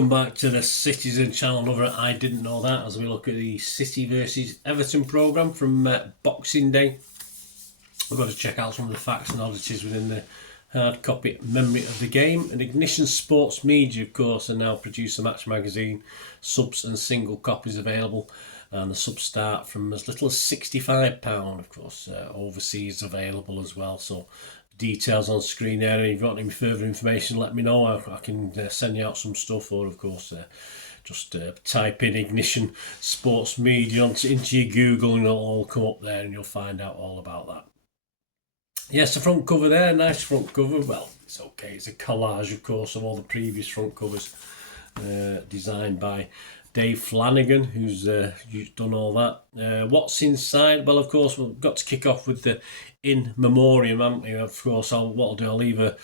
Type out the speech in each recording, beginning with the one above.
welcome back to the Citizen channel, another I Didn't Know That, as we look at the City versus Everton programme from Boxing Day. We've got to check out some of the facts and oddities within the hard copy memory of the game. And Ignition Sports Media, of course, are now produce a match magazine, subs and single copies available, and the subs start from as little as £65, of course, overseas available as well. So details on screen there, and if you've got any further information, let me know. I can send you out some stuff, or of course just type in Ignition Sports Media into your Google and it'll all come up there and you'll find out all about that. Yes, the front cover there, nice front cover. Well, it's okay, it's a collage of course of all the previous front covers, designed by Dave Flanagan, who's done all that. What's inside? Well, of course, we've got to kick off with the in memoriam, haven't we? Of course, I'll leave a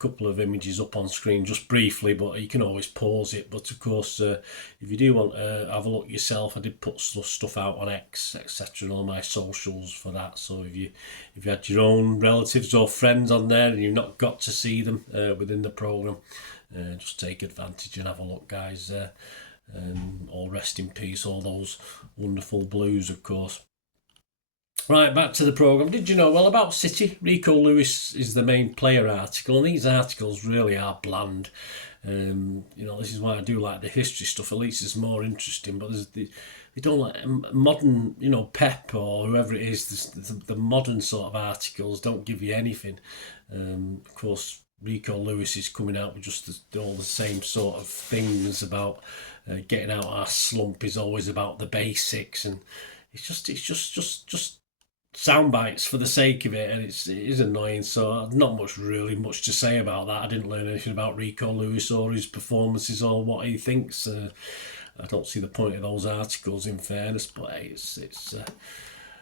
couple of images up on screen just briefly, but you can always pause it. But of course, if you do want to have a look yourself, I did put stuff out on X, etc., and all my socials for that. So if you had your own relatives or friends on there and you've not got to see them within the programme, just take advantage and have a look, guys. All rest in peace, all those wonderful Blues, of course. Right, back to the programme. Did you know, well, about City, Rico Lewis is the main player article, and these articles really are bland. This is why I do like the history stuff, at least it's more interesting, but they don't like modern, Pep or whoever it is, the modern sort of articles don't give you anything. Of course, Rico Lewis is coming out with just all the same sort of things about getting out our slump is always about the basics, and it's just sound bites for the sake of it, and it is annoying. So not much to say about that. I didn't learn anything about Rico Lewis or his performances or what he thinks. I don't see the point of those articles, in fairness, but it's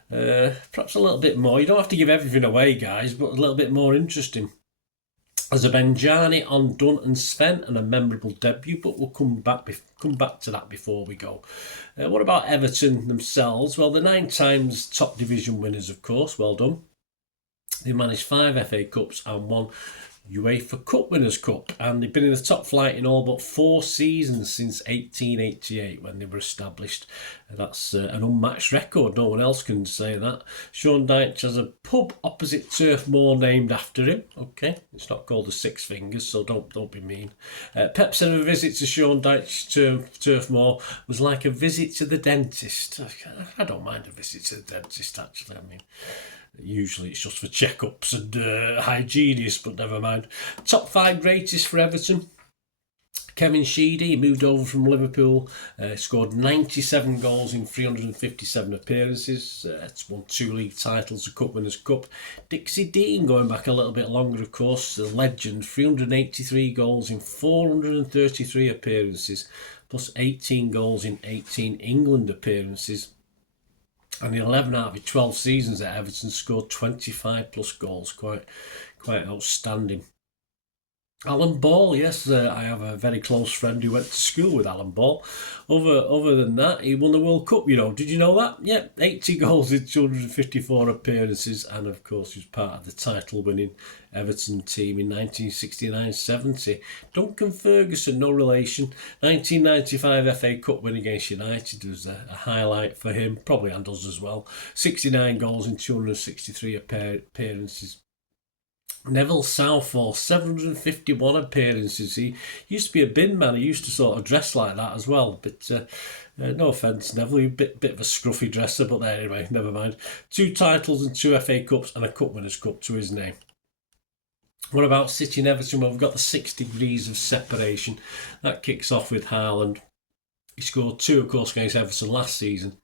perhaps a little bit more. You don't have to give everything away, guys, but a little bit more interesting. There's a Benjani on Dunn and Sven and a memorable debut, but we'll come back to that before we go. What about Everton themselves? Well, the 9 times top division winners, of course, well done. They managed 5 FA Cups and 1 UEFA Cup Winners' Cup, and they've been in the top flight in all but 4 seasons since 1888 when they were established. That's an unmatched record, no one else can say that. Sean Dyche has a pub opposite Turf Moor named after him. Okay, it's not called the Six Fingers, so don't be mean. Pep said a visit to Sean Dyche's Turf Moor was like a visit to the dentist. I don't mind a visit to the dentist, actually. I mean, usually it's just for checkups and hygienists, but never mind. Top 5 greatest for Everton. Kevin Sheedy moved over from Liverpool, scored 97 goals in 357 appearances. It's won 2 league titles, a Cup Winners' Cup. Dixie Dean, going back a little bit longer, of course, the legend, 383 goals in 433 appearances, plus 18 goals in 18 England appearances. And in 11 out of 12 seasons at Everton, scored 25 plus goals. Quite outstanding. Alan Ball, yes, I have a very close friend who went to school with Alan Ball. Other than that, he won the World Cup, Did you know that? Yeah, 80 goals in 254 appearances, and of course he was part of the title-winning Everton team in 1969-70. Duncan Ferguson, no relation. 1995 FA Cup win against United was a highlight for him, probably and us as well. 69 goals in 263 appearances. Neville Southall, 751 appearances. He used to be a bin man. He used to sort of dress like that as well. But no offence, Neville, you're a bit of a scruffy dresser. But anyway, never mind. 2 titles and 2 FA Cups and a Cup Winners' Cup to his name. What about City and Everton? Well, we've got the 6 degrees of separation. That kicks off with Haaland. He scored 2, of course, against Everton last season.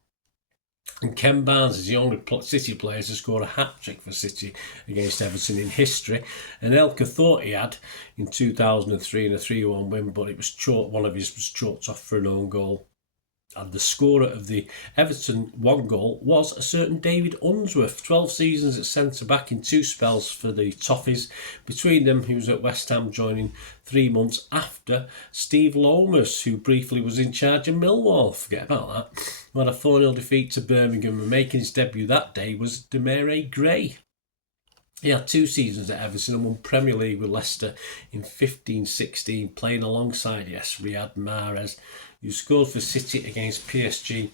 And Ken Barnes is the only City player to score a hat-trick for City against Everton in history. And Elka thought he had in 2003 in a 3-1 win, but it was one of his was chalked off for an own goal. And the scorer of the Everton 1 goal was a certain David Unsworth. 12 seasons at centre-back in 2 spells for the Toffees. Between them, he was at West Ham, joining 3 months after Steve Lomas, who briefly was in charge of Millwall. Forget about that. Who had a 4-0 defeat to Birmingham, and making his debut that day was Demarai Gray. He had 2 seasons at Everton and won Premier League with Leicester in 15-16, playing alongside, Riyad Mahrez, who scored for City against PSG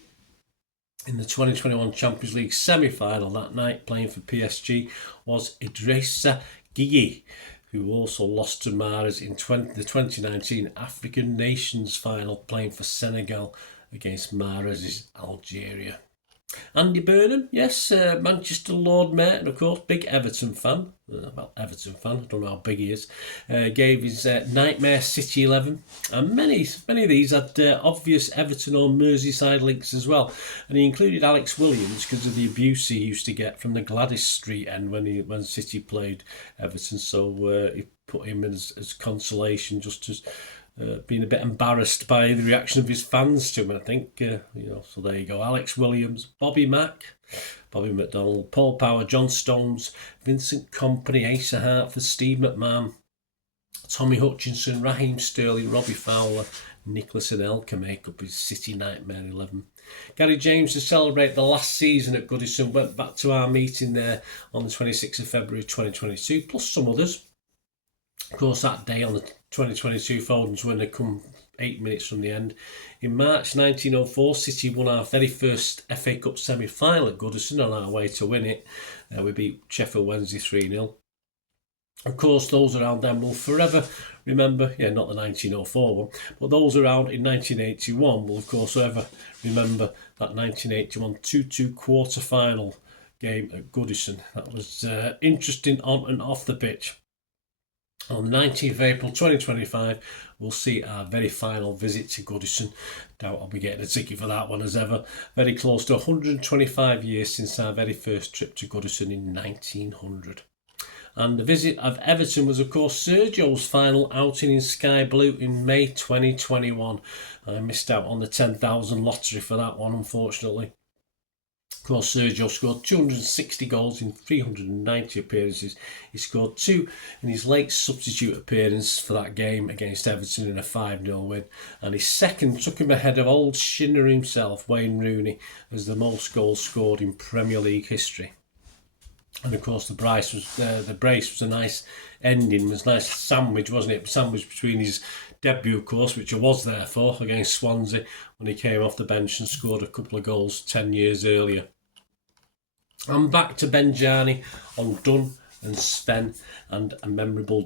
in the 2021 Champions League semi-final that night. Playing for PSG was Idrissa Gueye, who also lost to Mahrez in the 2019 African Nations final, playing for Senegal against Mahrez's Algeria. Andy Burnham, yes, Manchester Lord Mayor, and of course, big Everton fan. Everton fan, I don't know how big he is. Gave his Nightmare City 11. And many of these had obvious Everton or Merseyside links as well. And he included Alex Williams because of the abuse he used to get from the Gladys Street end when City played Everton. So he put him in as consolation, just as being a bit embarrassed by the reaction of his fans to him, I think. So there you go. Alex Williams, Bobby McDonald, Paul Power, John Stones, Vincent Kompany, Asa Hartford, Steve McMahon, Tommy Hutchinson, Raheem Sterling, Robbie Fowler, Nicholas Anelka make up his City Nightmare 11. Gary James, to celebrate the last season at Goodison, went back to our meeting there on the 26th of February 2022, plus some others. Of course, that day on the 2022 Foden's win had come 8 minutes from the end. In March 1904, City won our very first FA Cup semi-final at Goodison on our way to win it. We beat Sheffield Wednesday 3-0. Of course, those around then will forever remember, not the 1904 one, but those around in 1981 will of course forever remember that 1981 2-2 quarter-final game at Goodison. That was interesting on and off the pitch. On the 19th of April 2025, we'll see our very final visit to Goodison. Doubt I'll be getting a ticket for that one as ever. Very close to 125 years since our very first trip to Goodison in 1900. And the visit of Everton was, of course, Sergio's final outing in Sky Blue in May 2021. I missed out on the 10,000 lottery for that one, unfortunately. Of course, Sergio scored 260 goals in 390 appearances. He scored 2 in his late substitute appearance for that game against Everton in a 5-0 win. And his second took him ahead of old Shinner himself, Wayne Rooney, as the most goals scored in Premier League history. And of course, the brace was a nice ending. It was a nice sandwich, wasn't it? Sandwich between his debut, of course, which I was there for, against Swansea, when he came off the bench and scored a couple of goals 10 years earlier. I'm back to Benjani on Dunn and Sven, and a memorable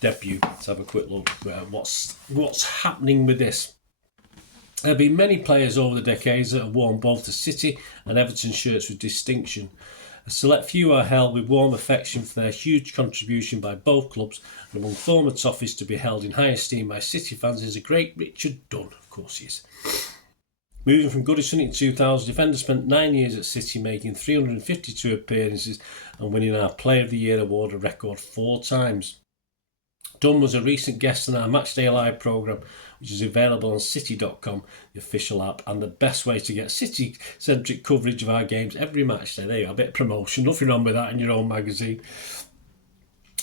debut. Let's have a quick look at what's happening with this. There have been many players over the decades that have worn both the City and Everton shirts with distinction. A select few are held with warm affection for their huge contribution by both clubs, and among former Toffees to be held in high esteem by City fans is a great Richard Dunn. Of course he is. Moving from Goodison in 2000, defender spent 9 years at City, making 352 appearances and winning our Player of the Year award a record 4 times. Dunn was a recent guest on our Matchday Live programme, which is available on city.com, the official app, and the best way to get City-centric coverage of our games every matchday. There you go, a bit of promotion, nothing wrong with that in your own magazine.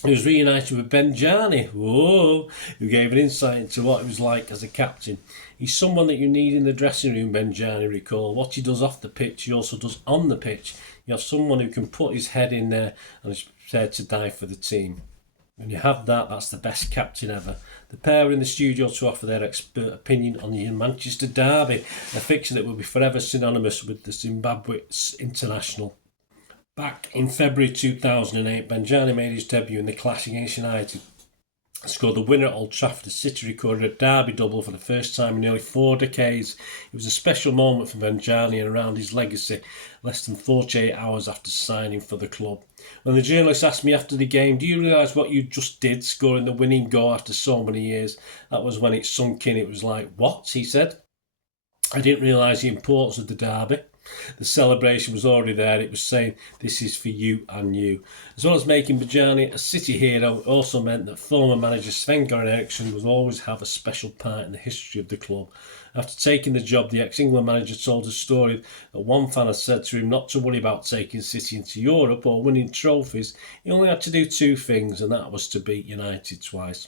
He was reunited with Benjani, who gave an insight into what it was like as a captain. He's someone that you need in the dressing room, Benjani recalled. What he does off the pitch, he also does on the pitch. You have someone who can put his head in there and is prepared to die for the team. When you have that, that's the best captain ever. The pair are in the studio to offer their expert opinion on the Manchester derby, a fixture that will be forever synonymous with the Zimbabwe international. Back in February 2008, Benjani made his debut in the clash against United. Scored the winner at Old Trafford as City recorded a derby double for the first time in nearly 4 decades. It was a special moment for Benjani and around his legacy, less than 48 hours after signing for the club. When the journalist asked me after the game, "Do you realise what you just did, scoring the winning goal after so many years?" That was when it sunk in. It was like, "What?" he said. "I didn't realise the importance of the derby. The celebration was already there. It was saying, this is for you and you." As well as making Bajkowski a City hero, it also meant that former manager Sven-Göran Eriksson will always have a special part in the history of the club. After taking the job, the ex-England manager told a story that one fan had said to him not to worry about taking City into Europe or winning trophies. He only had to do 2 things, and that was to beat United twice.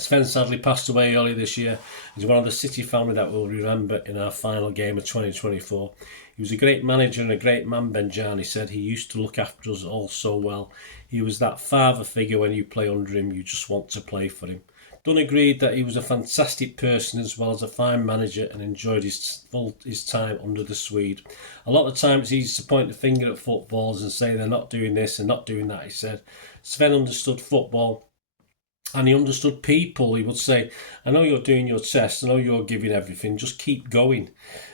Sven sadly passed away early this year. He's one of the City family that we'll remember in our final game of 2024. He was a great manager and a great man, Benjani said. He used to look after us all so well. He was that father figure when you play under him, you just want to play for him. Dunn agreed that he was a fantastic person as well as a fine manager and enjoyed his time under the Swede. A lot of the time it's easy to point the finger at footballers and say they're not doing this and not doing that, he said. Sven understood football and he understood people. He would say, I know you're doing your test, I know you're giving everything, just keep going.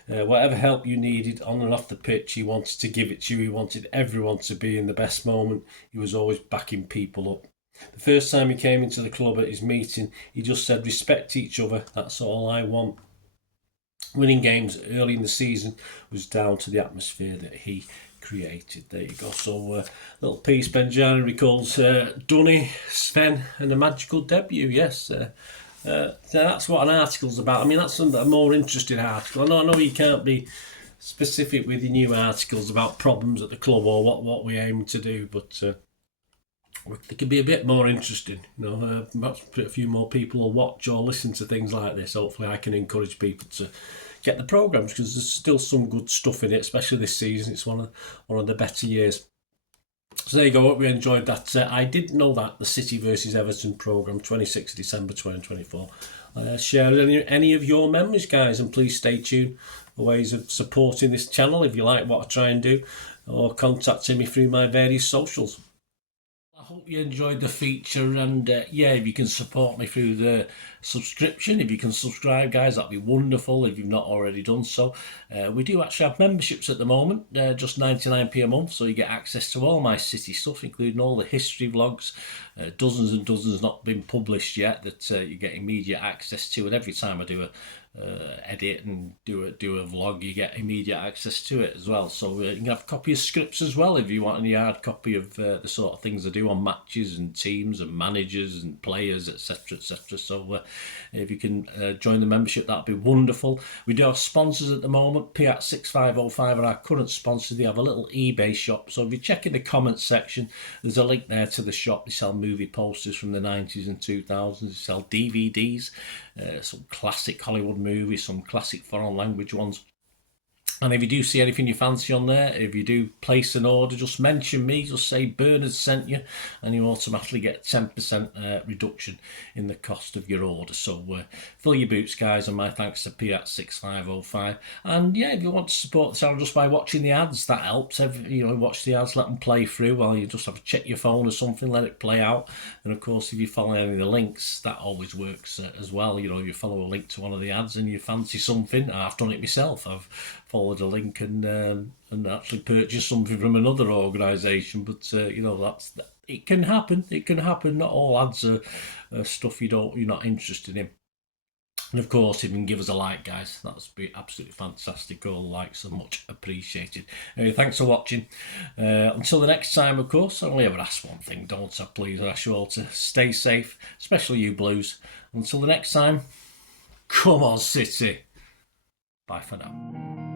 Whatever help you needed on and off the pitch, he wanted to give it to you. He wanted everyone to be in the best moment. He was always backing people up. The first time he came into the club at his meeting, he just said, respect each other, that's all I want. Winning games early in the season was down to the atmosphere that he created. There you go. So little piece, Benjani recalls Dunny, Sven and a magical debut. Yes, that's what an article's about. I mean, that's a more interesting article. I know you can't be specific with your new articles about problems at the club or what we aim to do, but they can be a bit more interesting. Perhaps a few more people will watch or listen to things like this. Hopefully I can encourage people to get the programmes, because there's still some good stuff in it, especially this season. It's one of the better years. So there you go. Hope we enjoyed that. I didn't know that the City versus Everton programme, 26th December 2024. Share any of your memories, guys, and please stay tuned for ways of supporting this channel if you like what I try and do, or contacting me through my various socials. I hope you enjoyed the feature, and if you can support me through the subscription, if you can subscribe, guys, that'd be wonderful if you've not already done so. We do actually have memberships at the moment, just 99p a month, so you get access to all my City stuff, including all the history vlogs, dozens and dozens not been published yet, that you get immediate access to, and every time I do a edit and do a vlog, you get immediate access to it as well. So you can have a copy of scripts as well if you want any hard copy of the sort of things I do on matches and teams and managers and players, etc, etc. So if you can join the membership, that'd be wonderful. We do have sponsors at the moment. P6505 are our current sponsor. They have a little eBay shop, so if you check in the comments section, there's a link there to the shop. They sell movie posters from the 90s and 2000s. They sell DVDs, some classic Hollywood movies, some classic foreign language ones. And if you do see anything you fancy on there, if you do place an order, just mention me, just say Bernard sent you, and you automatically get 10% reduction in the cost of your order. So fill your boots, guys, and my thanks to P6505. And if you want to support the channel just by watching the ads, that helps. Watch the ads, let them play through while you just have to check your phone or something, let it play out. And of course, if you follow any of the links, that always works as well. If you follow a link to one of the ads and you fancy something, I've done it myself. I've followed a link and actually purchase something from another organisation, but it can happen. It can happen. Not all ads are stuff you're not interested in. And of course, if you can give us a like, guys, that would be absolutely fantastic. All likes are much appreciated. Anyway, thanks for watching. Until the next time, of course, I only ever ask one thing, don't I? Please, I ask you all to stay safe, especially you Blues. Until the next time, come on, City. Bye for now.